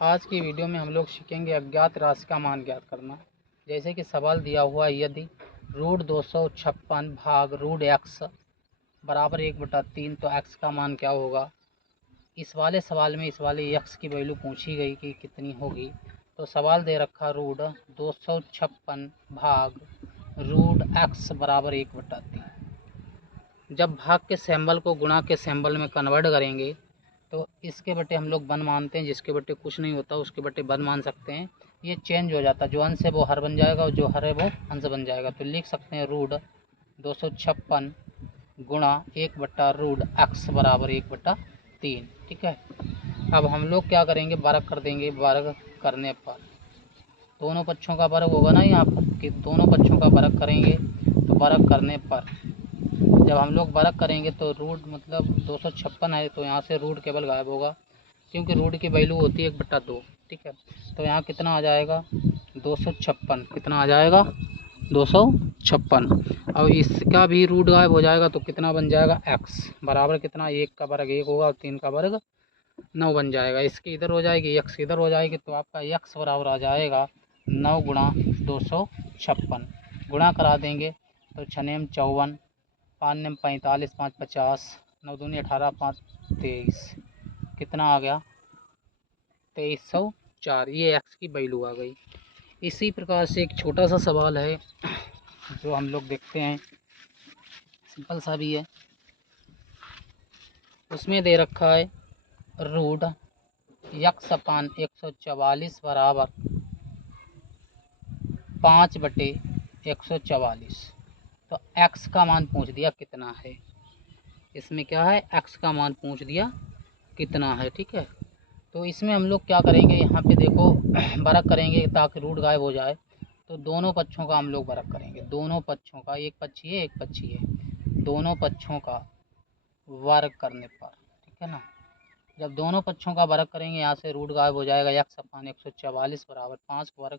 आज की वीडियो में हम लोग सीखेंगे अज्ञात राशि का मान ज्ञात करना। जैसे कि सवाल दिया हुआ है, यदि रूट 256 भाग रूट एक्स बराबर 1/3 तो एक्स का मान क्या होगा। इस वाले सवाल में इस वाले एक्स की वैल्यू पूछी गई कि कितनी होगी। तो सवाल दे रखा रूट 256 भाग रूट एक्स बराबर 1/3। जब भाग के सिंबल को गुणा के सिंबल में कन्वर्ट करेंगे तो इसके बटे हम लोग वन मानते हैं, जिसके बटे कुछ नहीं होता उसके बटे वन मान सकते हैं। ये चेंज हो जाता है, जो अंश है वो हर बन जाएगा और जो हर है वो अंश बन जाएगा। तो लिख सकते हैं रूट 256 गुणा 1/रूट एक्स बराबर 1/3। ठीक है। अब हम लोग क्या करेंगे, वर्ग कर देंगे। वर्ग करने पर दोनों पक्षों का वर्ग होगा ना, यहाँ पर कि दोनों पक्षों का वर्ग करेंगे। तो वर्ग करने पर जब हम लोग वर्ग करेंगे तो रूट मतलब 256 है, तो यहाँ से रूट केवल गायब होगा, क्योंकि रूट की वैल्यू होती है 1/2। ठीक है। तो यहाँ कितना आ जाएगा 256। कितना आ जाएगा 256। अब इसका भी रूट गायब हो जाएगा तो कितना बन जाएगा एक्स बराबर कितना, 1 का वर्ग 1 होगा और 3 का वर्ग 9 बन जाएगा। इसकी इधर हो जाएगी, एक्स इधर हो जाएगी, तो आपका एक्स बराबर आ जाएगा 9 गुणा 256। गुणा करा देंगे तो 6 नेम 54, 5 नेम 45, 5 50, 9 दूनी 18, 5 23। कितना आ गया 2304। ये एक्स की वैल्यू आ गई। इसी प्रकार से एक छोटा सा सवाल है जो हम लोग देखते हैं, सिंपल सा भी है। उसमें दे रखा है रूट यक्स अपान 144 बराबर 5/144। तो एक्स का मान पूछ दिया कितना है। इसमें क्या है, एक्स का मान पूछ दिया कितना है। ठीक है। तो इसमें हम लोग क्या करेंगे, यहाँ पे देखो वर्ग करेंगे ताकि रूट गायब हो जाए। तो दोनों पक्षों का हम लोग वर्ग करेंगे, दोनों पक्षों का, एक पक्ष ये एक पक्ष ये, दोनों पक्षों का वर्ग करने पर। ठीक है ना। जब दोनों पक्षों का वर्ग करेंगे यहाँ से रूट गायब हो जाएगा। एक्स अपान 144 बराबर 5 का वर्ग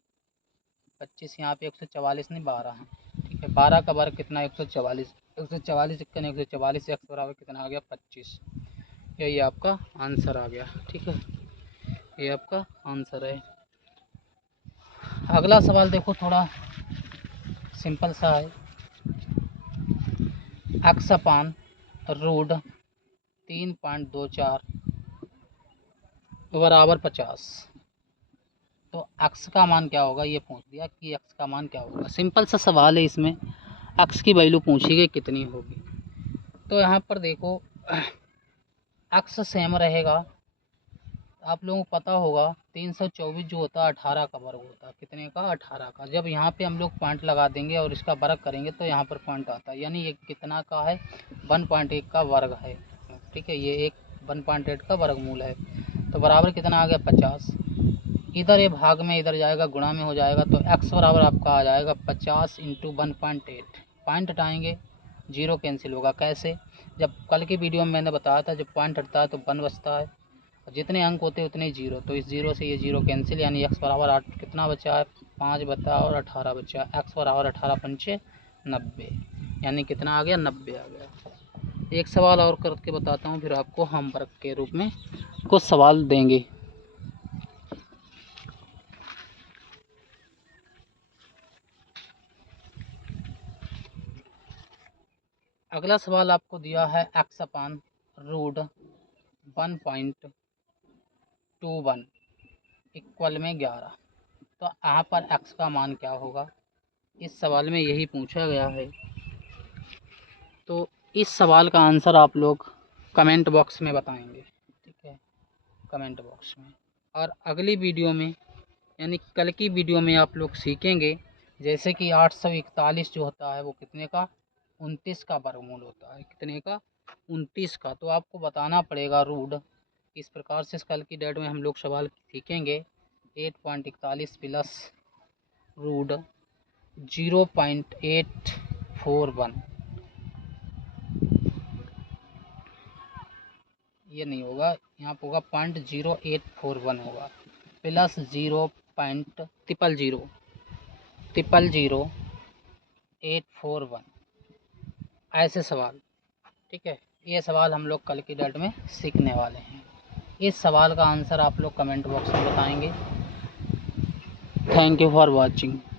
25, यहाँ पे 144 नहीं 12 है। ठीक है। 12 का वर्ग कितना 144, 144 इक्का 144, एक्स बराबर कितना आ गया 25। यही आपका आंसर आ गया। ठीक है, ये आपका आंसर है। अगला सवाल देखो, थोड़ा सिंपल सा है। एक्स अपान रूट 3.24 बराबर 50। तो एक्स का मान क्या होगा, ये पूछ दिया कि एक्स का मान क्या होगा। सिंपल सा सवाल है, इसमें एक्स की वैल्यू पूछी गई कितनी होगी। तो यहाँ पर देखो एक्स सेम रहेगा। आप लोगों को पता होगा 324 जो होता है 18 का वर्ग होता है। कितने का 18 का। जब यहाँ पे हम लोग पॉइंट लगा देंगे और इसका वर्ग करेंगे तो यहाँ पर पॉइंट आता है, यानी ये कितना का है 1.1 का वर्ग है। ठीक है, ये एक 1.8 का वर्गमूल है। तो बराबर कितना आ गया 50। इधर ये भाग में इधर जाएगा, गुणा में हो जाएगा, तो एक्स बराबर आपका आ जाएगा 50 इंटू 1.8। पॉइंट हटाएंगे, जीरो कैंसिल होगा। कैसे, जब कल की वीडियो में मैंने बताया था जब पॉइंट हटता है तो 1 बचता है, जितने अंक होते हैं उतने जीरो। तो इस जीरो से ये जीरो कैंसिल, यानी एक्स बराबर 8 कितना बचा है 5 बता और 18 बचा। एक्स बराबर 18 पंचे 90, यानी कितना आ गया 90 आ गया। एक सवाल और करके बताता हूँ, फिर आपको होमवर्क के रूप में कुछ सवाल देंगे। अगला सवाल आपको दिया है एक्स अपान रूट 1.21 इक्वल में 11। तो यहाँ पर एक्स का मान क्या होगा, इस सवाल में यही पूछा गया है। तो इस सवाल का आंसर आप लोग कमेंट बॉक्स में बताएंगे। ठीक है, कमेंट बॉक्स में। और अगली वीडियो में यानी कल की वीडियो में आप लोग सीखेंगे जैसे कि 841 जो होता है वो कितने का 29 का वर्गमूल होता है। कितने का 29 का। तो आपको बताना पड़ेगा रूट। इस प्रकार से कल की डेट में हम लोग सवाल सीखेंगे 8.41 प्लस रूट 0.841। ये नहीं होगा, यहाँ पर होगा 0.0841 होगा प्लस 0.0000841। ऐसे सवाल। ठीक है, ये सवाल हम लोग कल की डेट में सीखने वाले हैं। इस सवाल का आंसर आप लोग कमेंट बॉक्स में बताएंगे। Thank you for watching.